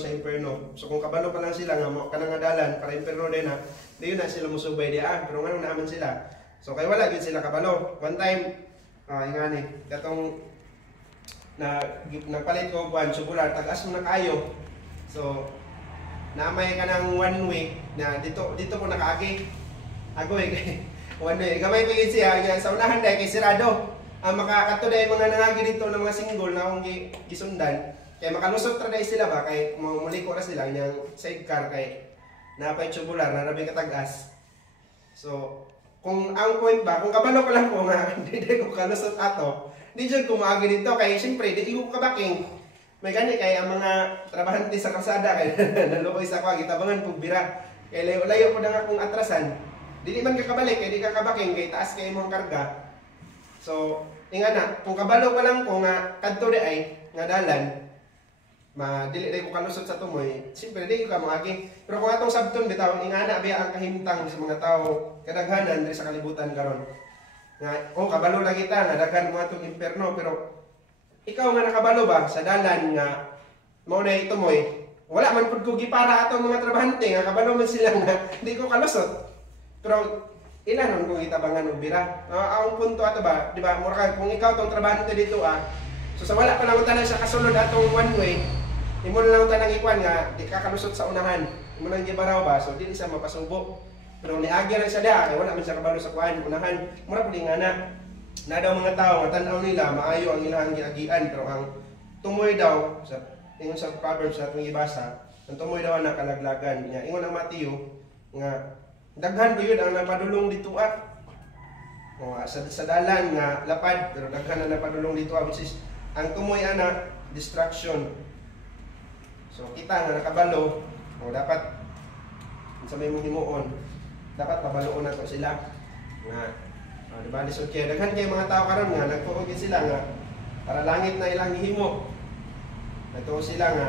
sa imperno. So kung kabalo pa lang sila nga mo kanang dalan para imperno din na, di na sila musubay diha. Pero ngano naman sila. So kay wala gyud sila kabalo. One time ingani katong nagpalit ko buwan subular tagas mo na kayo. So namay ka ng one way na dito ko nakaagi. Agoy one way. Gamay pa gyud siya nga sa unahan dai kay sirado. Ang makakato dai mga nangagi dito ng mga single na akong gisundan. Kaya makalusot ra dai sila ba kay muliko ra sila yang sidecar kay napay tubular na rabing katagas. So kung ang point ba kung kabalo ko lang ko nga di ko kalusot ato, di jud ko maagi dito kay siyempre di ko kabaking. May gani kay ang mga trabahante sa kalsada kay naluoy sa ako gitabangan pug bira. Kay layo-layo ko na akong atrasan. Dili man ka kabalik kay di ka kabaking kay taas kay imong karga. So ingana kung kabalo pa lang ko nga kadto di ay nga dalan dili ko kalusot sa tumoy, siyempre di ko ka maagi. Pero kung atong sabton bitaw, ingana biya ang kahimtang sa mga tao kadaghanan diri sa kalibutan karon. Nga, kabalo lang kita, nga daghan mo atong imperno, pero ikaw nga nakabalo ba sa dalan nga mao na itumoy, wala man pud ko gipara atong mga trabahante nga kabalo man sila nga di ko kalusot. Pero ilanon kung itabangan og bira. Ang punto ato ba, di ba, mura kung ikaw tong trabahante dito so sa wala pa lang tanan sa kasulod atong one way, imo na lang tanang ikwan nga di ka kalusot sa unahan. Imo nang gibaraw ba so dili sa mapasubo. Pero niagi ra siya da kay wala man siya kabalo sa kuan unahan. Mura pud ingana. Na daw mga tao nga tan-aw nila maayo ang ilang giagian pero ang tumoy daw sa ingon sa Proverbs sa atong ibasa, ang tumoy daw na kalaglagan niya. Ingon ang Mateo nga daghan gyud ang napadulong dito sa dalan nga lapad pero daghan na napadulong dito which is ang tumoy ana distraction. So kita nga nakabalo, dapat sa may mong himuon, dapat pabaloon nato sila. Nga, di ba lisod kay daghan kay mga tao karon nga nagtuog sila nga para langit na ilang gihimo. Nagtuog sila nga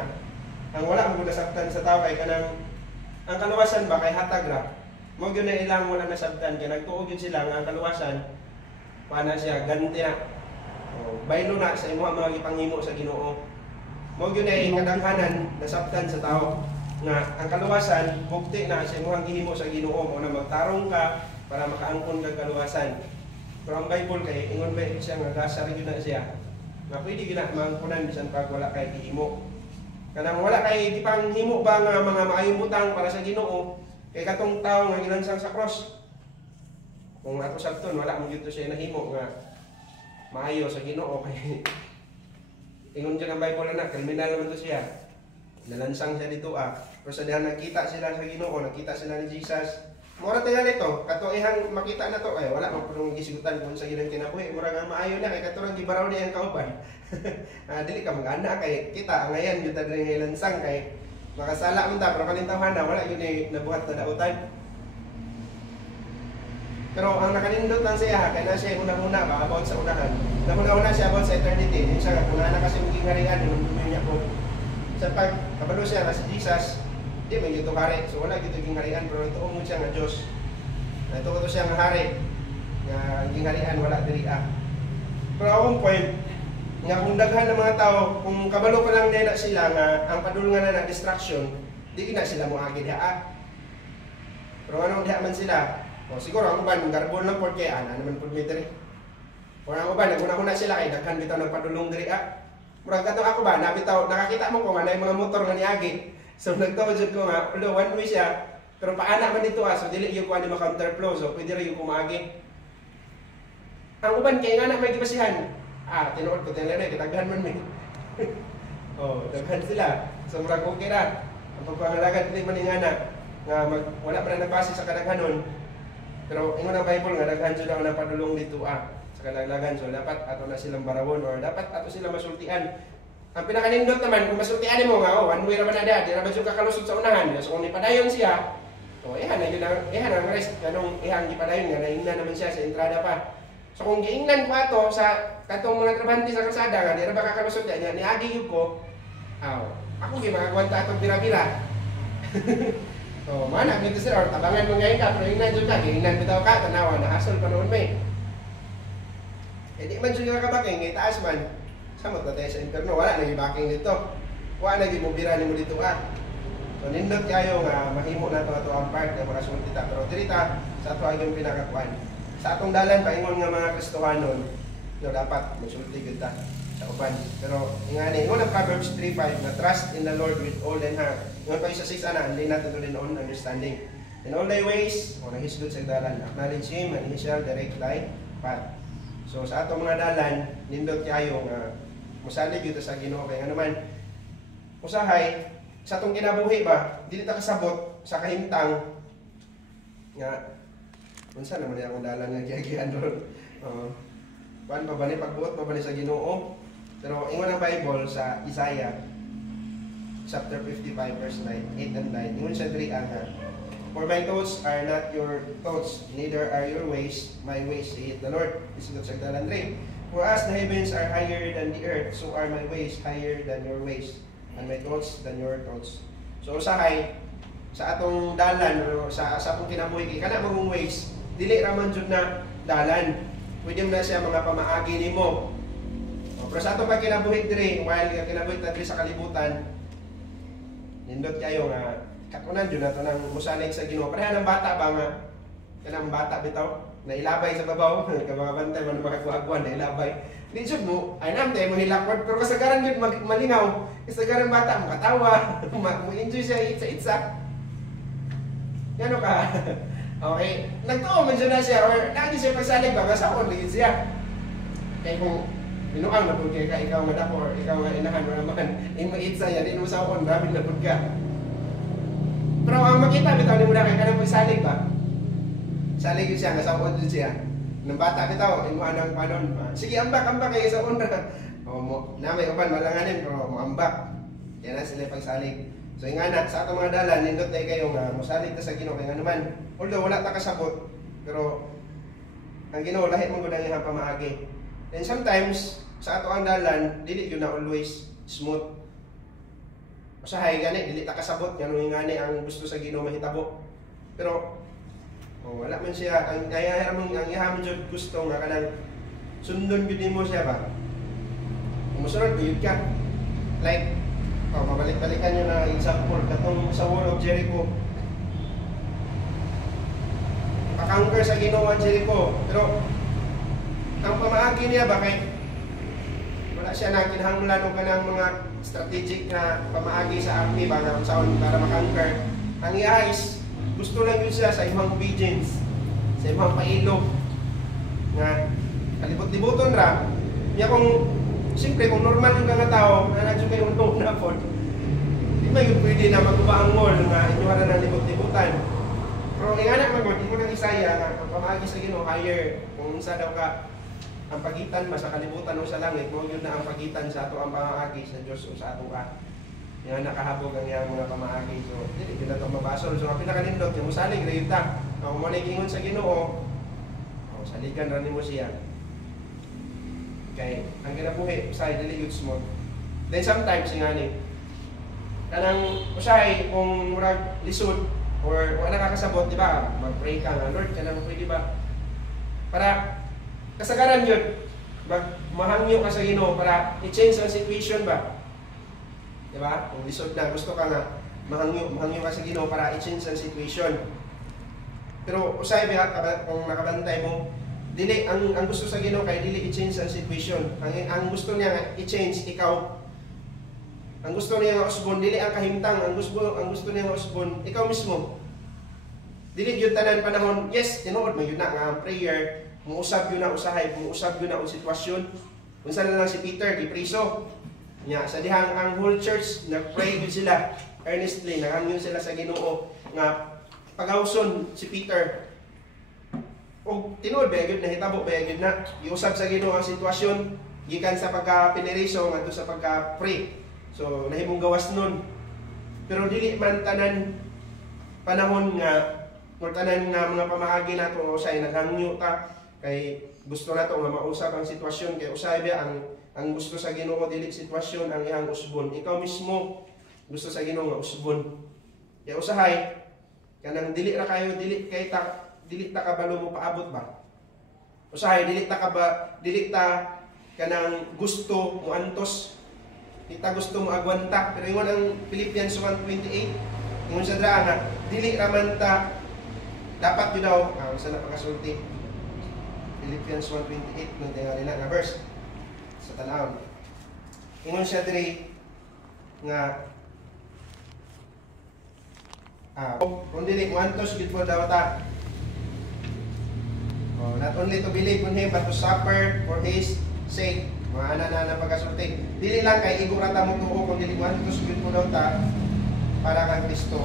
ang wala mo nasabtan sa tao kay kanang ang kaluwasan ba kay hatag ra. Mo gyud na ilang wala nasabtan kay nagtuog yun sila nga ang kaluwasan paana siya ganti na. Baylo na sa imong mga gipanghimo sa Ginoo. Mo gyud ay kadaghanan nasabtan sa tao nga ang kaluwasan bukti na sa imong gihimo sa Ginoo mo na magtarong ka para makaangkon kag kaluwasan. Pero ang Bible kay ingon ba siya nga gasa gyud na siya. Nga pwede gyud na maangkonan bisan pag wala kay gihimo. Kanang wala kay gipanghimo ba nga mga maayong butang para sa Ginoo kay katong tawo nga ginansang sa cross. Kung ato sabton wala mo gyud to siya nahimo nga maayo sa Ginoo kay ingon dyan ang Bible na, kriminal naman to siya. Nalansang siya dito Pero sa dihan nakita sila sa Ginoo, nakita sila ni Jesus. Mura tingali ito, kato ihang makita na to, ay wala man punong gisigutan kung sa ginang kinabuhi. Mura nga maayo na, kay kato lang gibaraw niya ang kauban. Dili ka mag-ana, kay kita, ngayon yun tadari nga lansang, kay makasala man ta, pero kalintawhan na, wala yun nabuhat na dautan. Pero ang nakanindot lang siya, kaya na siya unang-una ba, about sa unahan. Nakuna-una siya about sa eternity. Yung siya nga, kung na kasi maging harian, yung niya ko. Sa pag kabalo siya na si Jesus, di may gito hari. So wala gito ging harian, pero ito mo siya nga Diyos. Ito ko siya nga hari. Nga ging harian, wala diri Pero akong point, nga kung daghan ng mga tao, kung kabalo pa lang nila sila nga, ang padulungan na distraction, di na sila mo agi diha Pero anong diha man sila, siguro ang uban, garbon lang porque naman po metri. O ang uban, naguna-una sila kay daghan bitaw nagpadulong diri Murag katong ako ba, nabitaw, nakakita mo ko nga na yung mga motor nga niagi. So nagtawad ko nga, one way siya, pero paana man dito so dili yung kuha ni ma-counterflow, so pwede rin yung kumagi. Ang uban kay nga na may gibasihan. Tinuod ko, tinala na, kitaghan man may. Daghan sila. So murag okay na. Ang pagpangalagan, hindi man nga nga wala pa na nagbase sa kadaghanon. Pero ingon ang Bible nga daghan jud ang napadulong dito sa kalaglagan. So dapat ato na silang barawon or dapat ato sila masultian. Ang pinakanindot naman kung masultian mo nga one way ra man ada, di ra ba jud kakalusot sa unahan. So kung ipadayon siya, ihan ang rest kanong ihang gipadayon nga naingnan naman siya sa entrada pa. So kung giingnan ko ato sa katong mga trabahante sa kalsada nga di ra ba kakalusot niya niagi gyud ko. Ako gi makagwanta atong bira-bira. Mana gitu sir, tabangan mo ngayon ka, pero ingnan dyan ka, ingnan bitaw ka, tanawa, nakasol pa noon may. Di man dyan ka kabaking, itaas man, samot na tayo sa interno, wala nang ibaking dito. wa na gimobira nimo dito So nindot kayo nga mahimo na to ato ang part nga makasulti ta, pero dirita sa ato ang pinakakuan. Sa atong dalan paingon nga mga Kristohanon, no dapat magsulti gyud ta sa uban. Pero ingani ingon ang Proverbs 3:5 na trust in the Lord with all thine heart. Ingon pa sa 6 ana, lean not unto thine own understanding. In all thy ways, o nahisgot sa dalan, acknowledge him and he shall direct thy path. So sa atong mga dalan, nindot kayo nga musalig gyud sa Ginoo kay naman usahay sa atong kinabuhi ba, dili ta kasabot sa kahimtang nga unsa naman akong dalan nga giagian ron. Kuan pa ba ni pagbuot pa ba ni sa Ginoo? Pero ingon ang Bible sa Isaiah chapter 55 verse 9, 8 and 9. Ingon siya diri nga, for my thoughts are not your thoughts, neither are your ways my ways, saith the Lord. Isgot sa dalan rin. For as the heavens are higher than the earth, so are my ways higher than your ways, and my thoughts than your thoughts. So usahay sa atong dalan sa atong kinabuhi kay kana magong ways dili ra man jud na dalan. Pwede mo na siya mga pamaagi nimo. Pero sa atong kinabuhi diri, while kinabuhi ta diri sa kalibutan, nindot kayo nga katunan jud nato nang musalig sa Ginoo. Pareha ng bata ba nga kanang bata bitaw na ilabay sa babaw, kababantay man makakuagwan na ilabay. Di jud mo, ay namte mo hilakot pero kasagaran jud malingaw. Kasagaran bata mo katawa, mo enjoy siya itsa-itsa. Gano ka? Okay, nagtuo man na siya or lagi siya pagsalig ba kasakon ligid siya. Kay kung binuang na pud kay ka ikaw nga dako or ikaw nga inahan mo naman imo itsa yan imo sakon grabe na pud ka. Pero ang makita bitaw ni mo na kay kanang pagsalig ba? Salig yun siya nga sakon jud siya. Nang bata bitaw imo anang panon. Sige ambak kay sa una. O mo na may uban malanganin pero mo ambak. Yan na sila pagsalig. So ingana sa atong mga dalan nindot tay kayo nga mosalig ta sa Ginoo kay nga naman although wala ta kasabot pero ang Ginoo lahi man gud ang iyang pamaagi. And sometimes sa ato ang dalan dili gyud na always smooth. Usahay gani dili ta kasabot ngano ingani ang gusto sa Ginoo mahitabo. Pero wala man siya ang iyahamon jud gusto nga kanang sundon gyud nimo siya ba. Musunod gyud ka. Like mabalik-balikan nyo na example katong sa Wall of Jericho. Pakangker sa Ginoo ang Jericho, pero ang pamaagi niya ba kay wala siya na kinahanglan o kanang mga strategic na pamaagi sa army ba nga saon para makangker. Ang iya is gusto lang yun siya sa imong obedience, sa imong pailog nga kalibot-libuton ra. Niya kung siyempre, kung normal yung mga tao, na nandiyo kayo unong na po, di ba yun pwede na maguba ang mall nga inyo ka na libot-libutan. Pero ang anak mo, di mo nang isaya nga, ang pamagi sa Ginoo higher, kung isa daw ka, ang pagitan ba sa kalibutan o sa langit, mo yun na ang pagitan sa ato ang pamagi sa Diyos o sa ato ka. Yan nakahabog ang iyang mga pamagi. So, hindi na ito mabasol. So, ang pinakalindot, yung musalig, rayot ta. Kung mo naikingon sa Ginoo, saligan rin mo siya. Kay ang kinabuhi usahay dili good smooth. Then sometimes ingani kanang usahay kung murag lisod or wala nakakasabot di ba? Mag-pray ka nga Lord kanang pwede ba? Para kasagaran yun mahangyo ka sa Ginoo para i-change ang situation ba? Di ba? Kung lisod na gusto ka nga mahangyo ka sa Ginoo para i-change ang situation. Pero usahay ba kung nakabantay mo dili ang gusto sa Ginoo kay dili i-change ang situation. Ang gusto niya nga i-change ikaw. Ang gusto niya nga usbon dili ang kahimtang, ang gusto niya nga usbon ikaw mismo. Dili gyud tanan panahon, yes, tinuod man gyud na nga ang prayer, muusab gyud na usahay, muusab gyud na ang sitwasyon. Unsa na lang si Peter gipriso. Nya sa dihang ang whole church nagpray gyud sila earnestly, nangangyo sila sa Ginoo nga pagawson si Peter. O tinuod ba gyud nahitabo ba gyud na giusab sa Ginoo ang sitwasyon gikan sa pagka-pineriso ngadto sa pagka-pray. So nahimong gawas nun. Pero dili man tanan panahon nga or tanan nga mga pamaagi nato usay naghangyo ta kay gusto nato nga mausab ang sitwasyon kay usay ba ang gusto sa Ginoo dili sitwasyon ang iyang usbon. Ikaw mismo gusto sa Ginoo nga usbon. Kay usahay kanang dili ra kayo dili ta kabalo mo paabot ba? Usahay dili ta kanang gusto mo antos kita gusto mo agwanta, pero ingon ang Philippians 1:28, ingon sa dra nga dili raman ta dapat yun daw, sa napakasulti. Philippians 1:28, nung tingali na nga verse sa tanawon. Ingon siya diri nga kung dili mo antos gid mo daw ta. Not only to believe on Him, but to suffer for His sake. Mga anak-anak pagkasulti. Dili lang kay igo rata mo tuo kung dili mo antos gid mo daw ta para kang Kristo.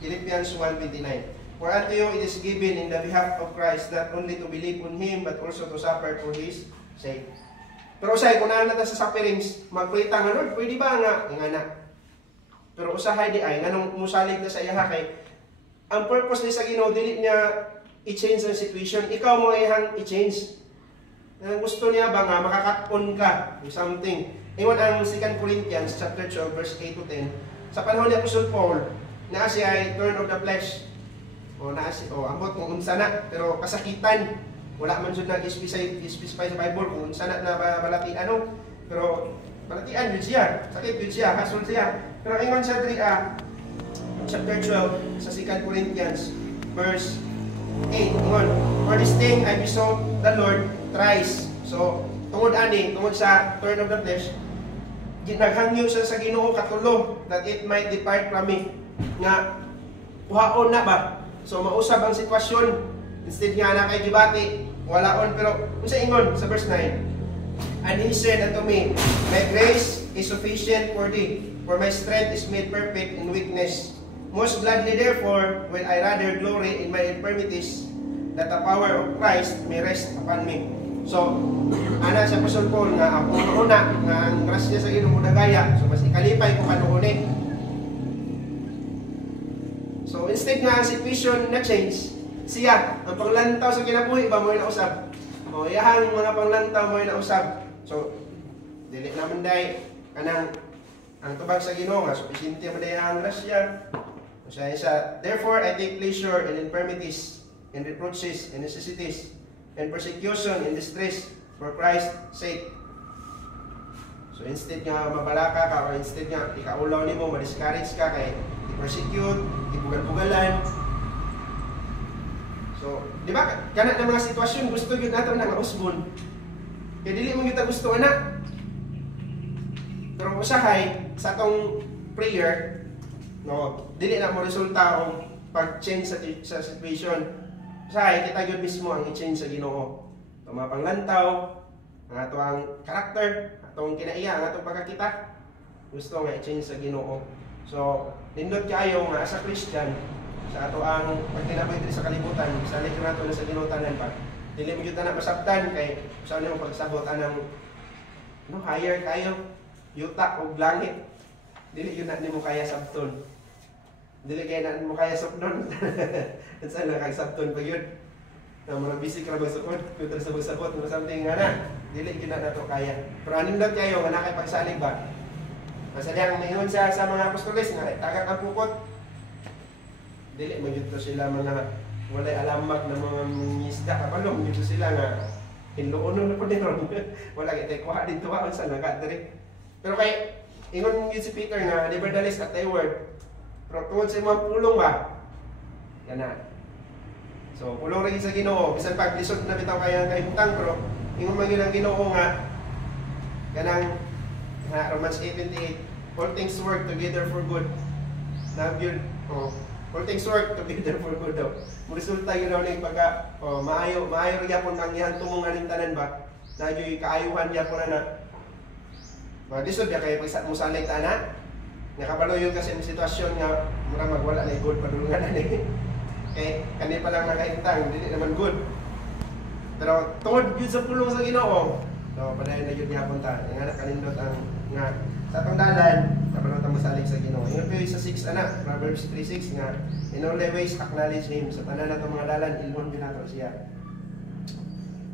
Philippians 1:29. For unto you it is given in the behalf of Christ not only to believe on Him, but also to suffer for His sake. Pero usahay, kung naman natin sa sufferings, magpalita nga, Lord, pwede ba nga? Nga. Pero usahay di ay, nganong musalig na sa iya kay ang purpose ni sa Ginoo dili niya i-change ang situation. Ikaw mo ihang i-change. Ang gusto niya ba nga makaka-on ka with something. Ingon ang 2 Corinthians chapter 12 verse 8 to 10. Sa panahon ni Apostle Paul, naa siya ay turn of the flesh. Ambot kung unsa na, pero kasakitan. Wala man jud nag-specify sa Bible kung unsa na balati ano. Pero balatian jud siya, sakit jud siya, hasol siya. Pero ingon sa chapter 12 sa 2 Corinthians verse 8, ingon, for this thing I besought the Lord thrice. So tungod sa turn of the flesh, naghangyo siya sa Ginoo katulo that it might depart from me. Nga uhaon na ba? So mausab ang sitwasyon. Instead nga na kay gibati, walaon, pero unsa ingon sa verse 9? And He said unto me, my grace is sufficient for thee, for my strength is made perfect in weakness. Most gladly therefore will I rather glory in my infirmities, that the power of Christ may rest upon me. So, ana sa Apostle Paul nga ang una nga ang grasya sa Ginoo dagaya, so mas ikalipay ko kanuunin. So, instead nga ang situation na change, siya, ang panglantaw sa kinabuhi ba mo na usab? Iyahang mga panglantaw mo na usab. So, dili naman day kanang ang tubag sa Ginoo nga sufficiente man day ang grasya. Therefore, I take pleasure in infirmities, in reproaches, in necessities, in persecution, in distress, for Christ's sake. So instead nga mabalaka ka, or instead nga ikaulaw ni mo, ma-discourage ka, kay i-persecute, ibugal-bugalan. So, di ba, kanat na mga sitwasyon, gusto yun nato na mausbon. Kaya dili mo kita gusto, anak. Pero usahay, sa atong prayer, no, dili na mo resulta o pag-change sa situation. Usahay, kita yun mismo ang i-change sa Ginoo. Ang mga panglantaw, ang ato ang karakter, atong kinaiya, ang atong pagkakita, gusto nga i-change sa Ginoo. So, nindot kayo nga as a Christian, sa ato ang pagkinabuhi sa kalibutan, sa likod nato na sa Ginoo tanan pa. Dili mo jud na masabtan kay saan mo pagsabot anang higher kayo, yuta og langit. Dili yun na nimo kaya sabton. Dili kaya na nimo kaya sabton. Unsa na kay sabton pa yun? Na mga bisik ra magsukod, kutra sa sabot mo something nga na. Dili yun na nato kaya. Pero anindot kayo nga nakay pagsalig ba? Masadyang mingon siya sa mga apostoles nga tagak ang pukot. Dili man yun sila mga walay alamak na mga isda kapalong dito sila nga hinluonon na po din ron. Wala kay kuha dito waon sa naga diri. Pero kay ingon yun si Peter nga nevertheless at thy word. Pero tungod sa imong pulong ba? Kana. So pulong rin sa Ginoo bisan pag lisod na bitaw kaya kahimtang, pero ingon man yun ang Ginoo nga kanang Romans 8:28, all things work together for good. Yun, all things work together for good daw. Resulta yun daw ng pagka maayo rin yapon ang iyang tumungan ng tanan ba? Na yung kaayuhan yapon na disod ya kay pagsa mo salig tana. Nakabalo yun kasi ang sitwasyon nga mura magwala na good padulungan ani. Kay kani pa lang nakaintang, dili naman good. Pero tungod yun sa pulong sa Ginoo, so padayon na yun yapon ta. Nga nakanindot ang nga sa atong dalan, kapag naman masalig sa Ginoo. Ingon pa sa 6 anak, Proverbs 3:6 nga, in all thy ways acknowledge Him. Sa tanan natong mga dalan, ilhon din nato siya.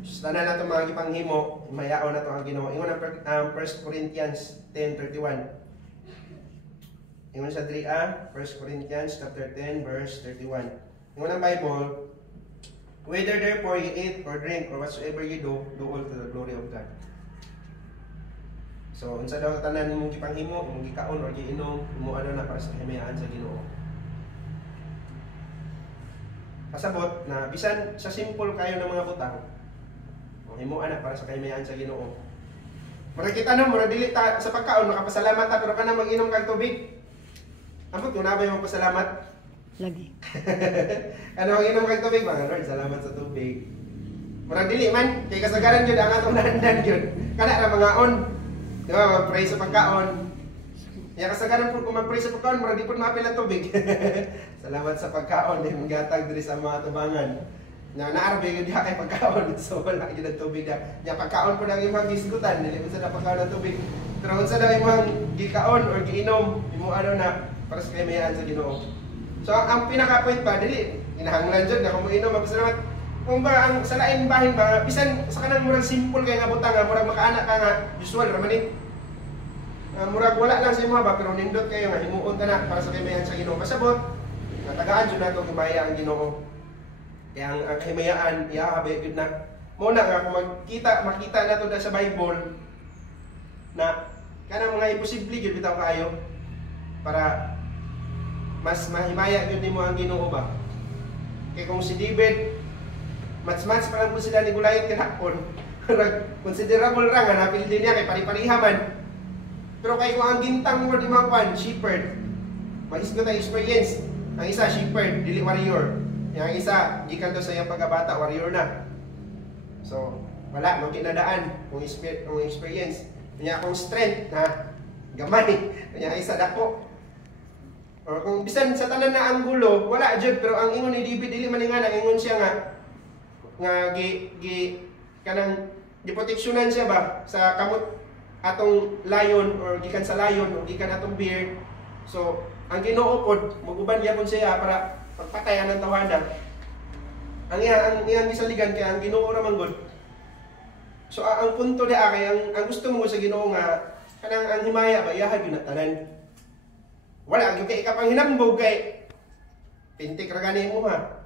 Sa tanan natong mga gipanghimo, mayaon nato ang Ginoo. Ingon ang 1 Corinthians 10:31. Ingon sa 3a, 1 Corinthians chapter 10 verse 31. Ingon ang Bible, whether therefore you eat or drink or whatsoever you do, do all to the glory of God. So unsa daw tanan imong gipanghimo, imong gikaon or giinom, imo ano na para sa kahimayaan sa Ginoo. Kasabot na bisan sa simple kayo ng mga butang, himuan na para sa kahimayaan sa Ginoo. Mura kita na, mura dili ta sa pagkaon makapasalamat ta pero kana mag-inom kag tubig. Ambot ko na ba yung magpasalamat? Lagi. Ano mag-inom kag tubig mga Lord, salamat sa tubig. Mura dili man kay kasagaran gyud ang atong naandan gyud. Kana ra mga on. Di ba, mag-pray sa pagkaon. Kaya kasagaran po kung mag-pray sa pagkaon, mura di po maapil ang tubig. Salamat sa pagkaon, di mong gatag diri sa mga tubangan. Naarbe yun diha kay pagkaon, so wala yun ang tubig na. Kaya pagkaon po nang imang gisgutan, dili mo sa na pagkaon ng tubig. Pero kung sa daw imang gikaon or giinom, imo ano na, para sa kahimayaan sa Ginoo. So ang pinaka-point pa, dili, inahanglan dyan na kung mo inom, magpasalamat. Kung ba ang sa lain bahin ba, bisan sa kanang murag simple kay nga butang nga, murag makaanak ka nga, usual ramanin. Murag wala lang sa imo ba, pero nindot kayo nga, himuon ka na para sa kahimayaan sa Ginoo. Masabot, natagaan dyan na ito himaya ang Ginoo. Kaya ang kahimayaan, ihahabi yun na. Muna nga, kung makita na ito sa Bible, na kanang mga imposible yun bitaw kayo, para mas mahimaya yun mo ang Ginoo ba. Kaya kung si David, match-match pa lang po sila ni Goliath kinakon. Considerable ra nga napil din niya kay pari-parihaman. Pero kay kung ang gintang mo di makuan, shepherd. Mahisgo tayo experience. Ang isa shepherd, dili warrior. Yang isa gikan do sa iyang pagkabata, warrior na. So, wala mo kinadaan kung experience. Kanya akong strength na gamay. Kanya isa dako. Or kung bisan sa tanan na ang gulo, wala jud pero ang ingon ni David dili man nga ingon siya nga kanang giproteksyonan siya ba sa kamot atong lion or gikan sa lion o gikan atong bear. So ang Ginoo pod maguban gyapon siya para pagpatayan ng tawanan. Ang iyang gisaligan kay ang Ginoo ra man gud. So ang punto dia kay ang gusto mo sa Ginoo nga kanang ang himaya ba iyaha gyud na tanan. Wala gyud kay ka pang hinambog kay pintik ra gani mo ha.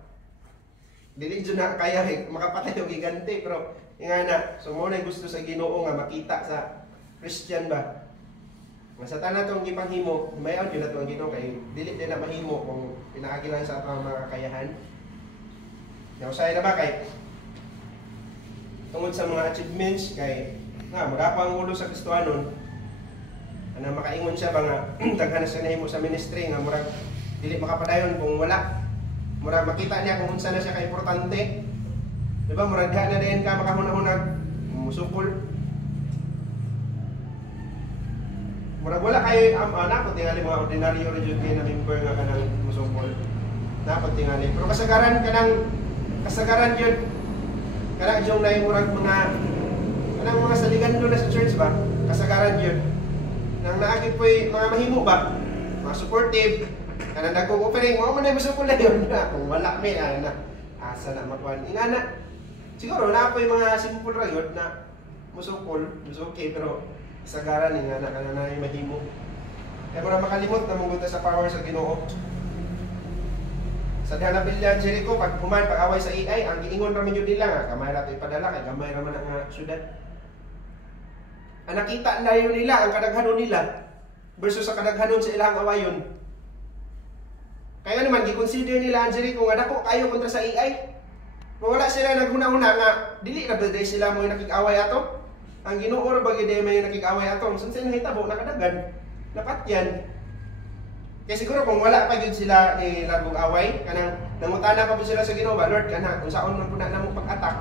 Dili dyan na kaya makapatay o giganti pero nga na, so mo na gusto sa Ginoo nga makita sa Christian ba. Sa tanan tong gipanghimo, mayon yun na ito ang Ginoo kay dili din na mahimo kung pinaagi lang sa atong mga kakayahan. Nausay na ba kay tungod sa mga achievements kay magapa ang ulo sa Kristohanon ana makaingon siya ba nga daghan na siya nahimo sa ministry nga murag dili makapadayon kung wala. Murag makita niya kung unsa na siya ka-importante. Diba? Murag na din ka makahunahunag musukol. Murag wala kayo napot tingali mga ordinaryo region na member nga kanang musukol. Napot tingali. Pero kasagaran yun. Kanang yung na yung murag mga saligan doon na sa church ba? Kasagaran yun. Nang naagin po mga mahimo ba? Mga supportive. Kanang dagkong opening, mo man ay musukol na yun na. Kung wala may na asa na makuan. Ingana. Siguro na po yung mga simple rayot na musukol, okay, pero sagaran nga na kanana yung mahimo. Kaya para makalimot na mong sa power sa Ginoo. Sa Diana Villa Jericho, pag away sa AI, ang giingon raman yun nila nga, kamay nato ipadala, kay gamay raman ang syudad. Ang nakita na yun nila, ang kadaghanon nila, versus sa kadaghanon sa ilang awayon. Kaya naman, giconsider nila ang Jericho nga dako kayo kontra sa AI. Kung wala sila naghuna-huna nga, dili na ba sila mo yung nakik-away ato? Ang Ginoo ra ba gid may nakik-away ato? Sun sa nahitabo nakadagan. Dapat yan. Kaya siguro kung wala pa yun sila ni largong away, kanang nangutana pa po sila sa Ginoo ba, Lord, kana kung saan man po na mong pag-attack.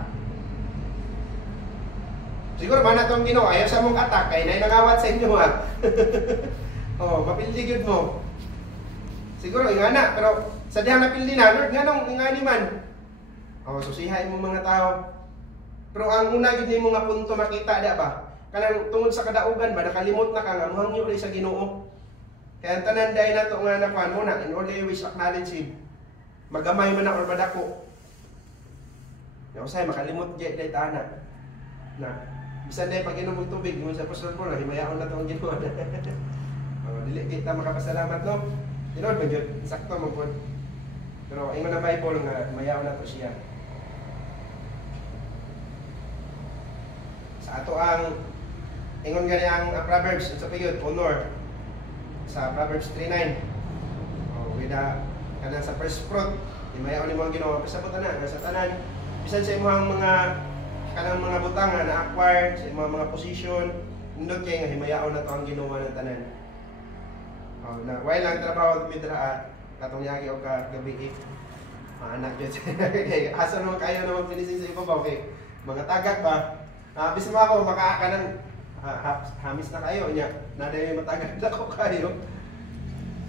Siguro ba na itong Ginoo, ayaw sa mong attack, kaya na nangawat sa inyo ha. Oh, mapildi yun mo. Siguro, ingana, pero sa dihang napildi na, Lord, nganong ingani man. Oh, susihain mo mga tao. Pero ang una yun mo nga punto makita, da ba? Kanang tungod sa kadaugan ba, nakalimot na ka nga, muhangyo rin sa Ginoo. Kaya ang tanan dahil na ito nga nakuhan mo na, in always acknowledge Him. Magamay man na or madako. Usay, makalimot dyan dahil taana. Na, bisan dahil pag inom ng tubig, yung sa Apostol Paul, himayaon na ito ang Ginoo. Dili kita makapasalamat, no? Ginoo, medyo sakto mo po. Pero ingon na Bible nga, mayaon na ito siya. Sa ato ang ingon gani ang Proverbs unsa pa yun, honor sa Proverbs 3:9. Oh, wida kanang sa first fruit, himayaw ni mga Ginoo pasabot na nga sa tanan. Bisan sa imong mga kanang mga butang nga na-acquire sa imong mga position, nindot kay nga himayaw na to ang Ginoo ng tanan. Oh, na while lang trabaho midra katong yagi og gabi anak jud kay asa naman kayo na magpinising sa ibabaw kay mga tagak ba. Bisan mo ako makakanang hamis na kayo niya naday matagad ako kayo.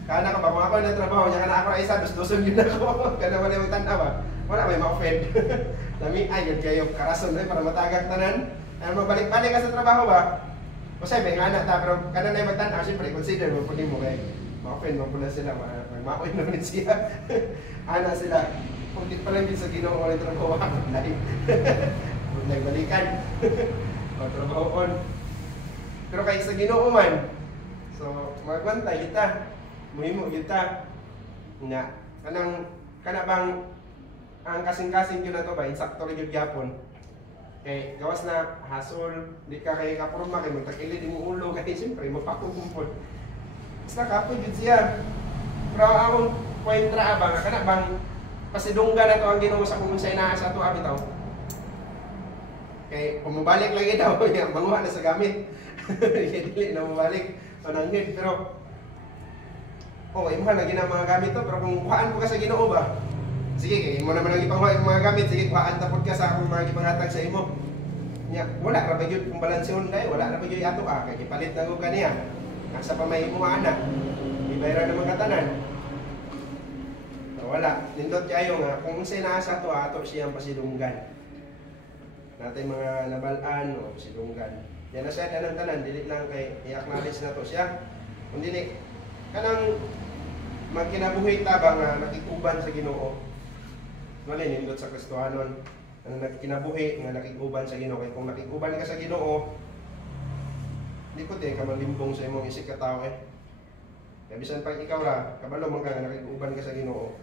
Kana ka ba kung ako na trabaho niya kana ako ra isa dos-doson gyud ako kana wala may tan-aw ba. Wala may ma-offend. Lami ay kayo karason para matagak tanan. Ay mabalik-balik ka sa trabaho ba? Kasi may anak ta pero kana na magtan-aw siyempre consider mo pud mo kay ma-offend mo pud sila ma-oy na rin siya. Ana sila kung di pa lang din sa Ginoo ang trabaho ako live. Nagbalikan. Trabahoon. Pero kay sa Ginoo man. So magbantay kita. Muhimo kita nga kana bang ang kasing-kasing yun na to ba insakto rin yung gyapon kay gawas na hasol di ka kay kapurma kay magtakilid mo ulo kay siyempre mapakumpod basta kapod yun siya pero akong pointra ba nga kana bang pasidungga na to ang Ginoo sa kung sa inaasa to abitaw kay pumabalik lagi daw niya manguha na sa gamit dili na mabalik panangin pero imuha na ginang mga gamit to, pero kung kuhaan mo ka sa Ginoo ba? Sige, kaya mo naman ang ipanghuha yung mga gamit, sige, kuhaan tapos ka sa akong mga ipanghatag sa imo. Wala ra ba yun kung balansyon kayo, wala ra ba yun ato kay ipalit na ko kaniya. Nasa pa may mga anak, ibayra naman katanan. Wala, nindot kayo nga, kung sinasa to, ato siyang pasidunggan. Natin mga nabalaan o pasidunggan. Yan na siya ng tanan, dili lang kay i-acknowledge na to siya. Kung dili, kanang magkinabuhi ta ba nga nakikuban sa Ginoo. Wala nindot sa Kristohanon. Ang nagkinabuhi nga nakikuban sa Ginoo kay kung nakikuban ka sa Ginoo, di ko din ka malimbong sa imong isig ka tao eh. Kaya bisan pag ikaw ra, kabalo man ka nga nakikuban ka sa Ginoo.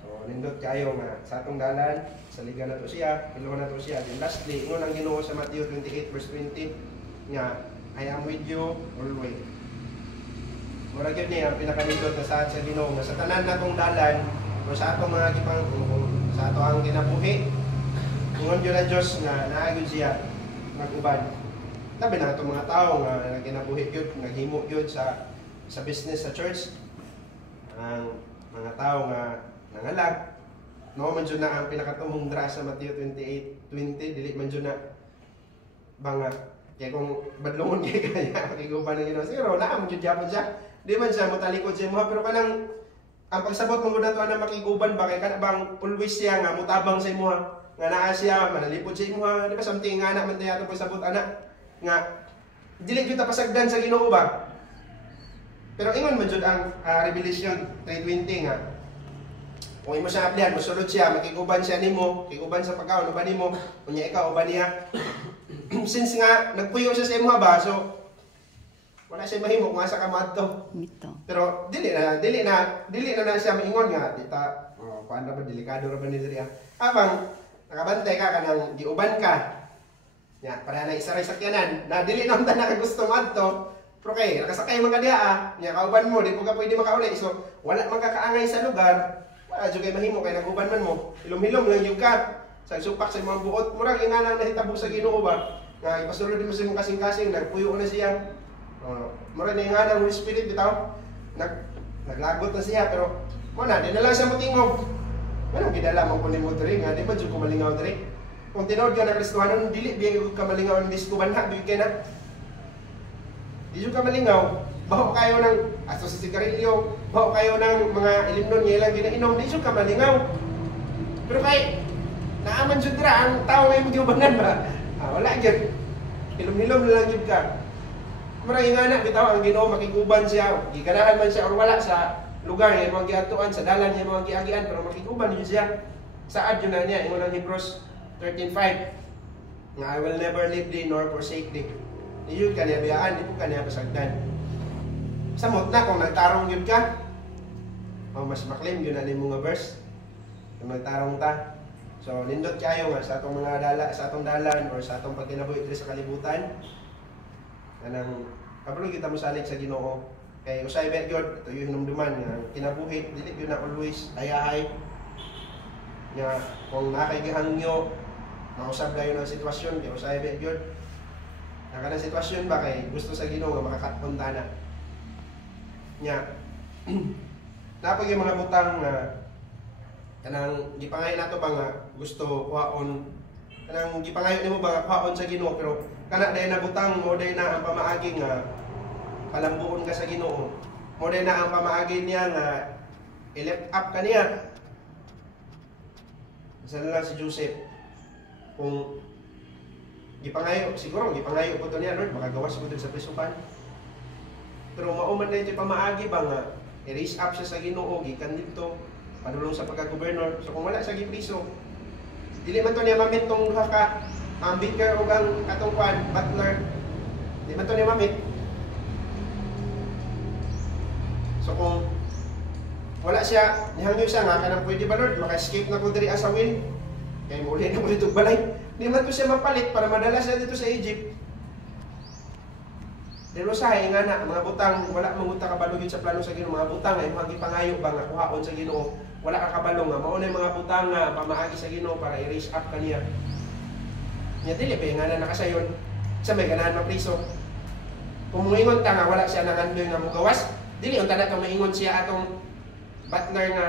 So nindot kayo nga sa atong dalan, sa liga na to siya, iluha na to siya. Then lastly, ingon ang Ginoo sa Matthew 28 verse 20 nga I am with you always. Mura gyud ni ang pinakanindot na sa Ginoo nga sa tanan natong dalan o sa atong mga sa ato ang kinabuhi. Ingon gyud ang Dios nga naa gyud siya nag-uban. Tabi na itong mga tao nga kinabuhi gyud, naghimo gyud sa business sa church. Ang mga tao nga nangalag. No man jud na ang pinakatumong dra sa Matthew 28:20 dili man jud na banga kaya kung badlongon kay kaya makiguban ng Ginoo siguro na mo jud gyapon siya. Di man siya mutalikod siya mo pero kanang ang pagsabot mo gud nato na makiguban ba kay kana bang always siya nga mutabang sa imo nga naa siya manalipod sa imo di ba something nga na man tayo atong pagsabot ana nga dili gyud ta pasagdan sa Ginoo ba. Pero ingon man jud ang Revelation 3:20 nga kung imo siya aplihan mosulod siya makiguban siya nimo kiguban sa pagkaon uban nimo unya ikaw uban niya. Since nga nagpuyo siya sa imo ba so wala siya mahimo kung asa ka maadto. Pero dili na siya maingon nga dita paano ba delikado ra ba ni diri abang nakabantay ka kanang giuban ka. Ya, para na isa ra sakyanan na dili na ta nakagusto madto. Pero kay nakasakay man ka diha nya kauban mo di ko ka pwede makauli so wala man ka kaangay sa lugar. Wala jud kay mahimo kay naguban man mo. Hilom-hilom lang jud ka. Sa supak sa mga buot murag ingana nahitabo sa Ginoo ba. Nga ipasulod mo sa imong kasing-kasing nagpuyo na siya. Mura na nga ng Holy Spirit bitaw naglagot na siya pero muna di na lang siya mutingog anong gidala mong kunin mo diri nga di ba dyan ko malingaw diri kung tinawad ka na Kristohanon dili biya ka malingaw ng diskuban ha bigyan na di dyan ka malingaw baho kayo ng aso sa sigarilyo baho kayo ng mga ilimnon nga ilang ginainom di dyan ka malingaw pero kay naaman dyan dira ang tao ngayon magiubanan ba wala dyan hilom-hilom na lang dyan ka. Maraming nga na, bitaw ang Ginoo makiguban siya, giganahan man siya or wala sa lugar niya, mga giatuan, sa dalan niya, mga giagian, pero makiguban niya siya. Saad yun na niya, ingon ang Hebrews 13:5 nga I will never leave thee nor forsake thee. Iyod ka niya biyaan, di po ka niya pasagdan. Samot na, kung nagtarong yun ka, mas maklim yun na mga verse. Kung nagtarong ta, So nindot kayo nga sa atong mga sa atong dalan or sa atong pagkinabuhi diri sa kalibutan. Kanang kabalo kita mosalig sa Ginoo. Kay usay bet gyud ito yung hinumduman nga kinabuhi dili gyud na always ayahay. Nga kung nakakigihangyo mausab dayon ang sitwasyon kay usay bet gyud. Naka na sitwasyon ba kay gusto sa Ginoo nga makakatpunta na. Nya napag yung mga butang nga kanang gipangayo nato ba nga gusto kuhaon kanang gipangayo nimo ba nga kuhaon sa Ginoo pero kana day na butang mo day na ang pamaagi nga palambuon ka sa Ginoo mo day na ang pamaagi niya nga i-lift up kaniya. Isa na lang si Joseph kung gipangayo siguro gipangayo po to niya Lord makagawas ko dito sa prisukan pero mauman na ito pamaagi ba nga i-raise up siya sa Ginoo gikan dito padulong sa pagka-gobernador. So kung wala sa gipriso, dili man to niya mamit tong duha ka ambit o ang katungkuan, butler. Dili man to niya mamit. So kung wala siya, nihangyo siya nga kanang pwede ba Lord, maka-escape na ko diri sa will. Kaya muli na ko dito balay. Di man to siya mapalit para madala siya dito sa Egypt. Dilo sahay nga na mga butang wala mangunta kabalo gyud sa plano sa Ginoo, mga butang ay mga gipangayo ba nga kuhaon sa Ginoo. Wala ka kabalo nga mao na mga butang nga pamaagi sa Ginoo para i-raise up kaniya. Nya dili pa nga na nakasayon sa may ganahan mapriso. Kung moingon ta nga wala siya nangandoy nga mogawas, dili unta na to maingon siya atong butler nga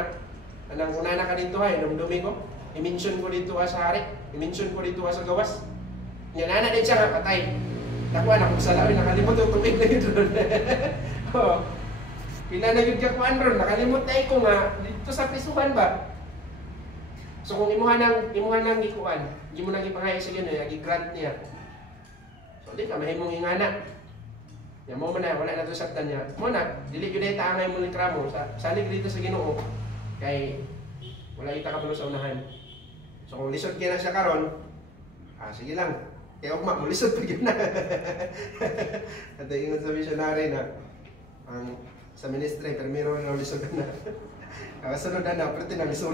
anang una na ka dito ay dumdumi ko. I-mention ko dito sa hari, i-mention ko dito sa gawas. Nya nana din siya nga patay. Nakuha na kung salawi, nakalimot yung tubig na yun ron. Pila na yun kakuan ron, nakalimot na ko nga, dito sa prisuhan ba? So kung imuhan ng ikuan, hindi mo nang ipangayag sa Ginoo, i-grant niya. So di ka, mahimong ingana. Yan mo na, wala na ito saktan niya. Mo na, dili yun ay taangay mo ng kramo, salig dito sa Ginoo, kay wala kita kabalo sa unahan. So kung lisod kaya na siya karon, sige lang. Kaya ugma, mulisod pa yun na. At ingon sa missionary na sa ministry, primero na lisod na. Kasunod na, pero tinalisod.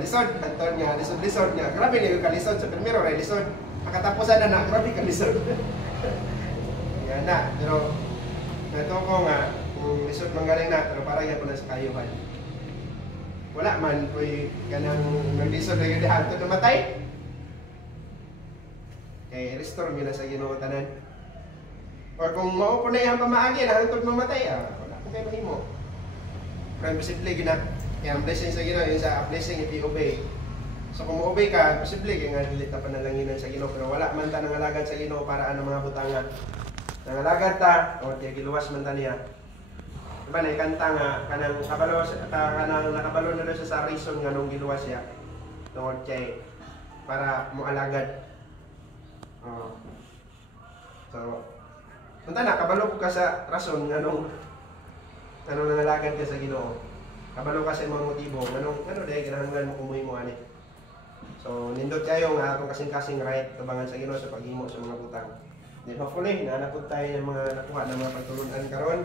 Lisod, Anton nga, lisod nga. Grabe niyo yung kalisod, sa primero rin lisod. Nakatapusan na, grabe kalisod. Yan na, pero ito ko nga, kung lisod manggaling na, pero parang yan po na sa kayuhan. Wala man, kung ganang naglisod na yun, hanto namatay. Kaya restore mo na sa Ginoo tanan. Or kung maupo na yung pamaagi na hangtod mamatay, wala kung kayo mahimo. Pero posible gina, kaya ang blessing sa Ginoo, yung sa blessing if you obey. So kung ma-obey ka, posible kaya nga dilit na panalanginan sa Ginoo, pero wala man ta nangalagad sa Ginoo para ano mga butanga. Nangalagad ta, o tiya giluwas man ta niya. Diba na ikanta nga, kanang nakabalo na doon siya sa reason nga nung giluwas siya. Tungod kay, para mualagad. So, punta na, kabalo ko ka sa rason anong nangalagad ka sa Ginoo. Kabalo ka sa mga motibo, dahil kinahanglan mo kumuhi mo ani. So, nindot kayo nga atong kasing-kasing right tabangan sa Ginoo sa paghimo sa mga butang. Di hopefully, naanapod tayo ng mga nakuha ng mga pagtulunan karon.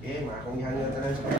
Okay, mga kung gihangyo tanan sa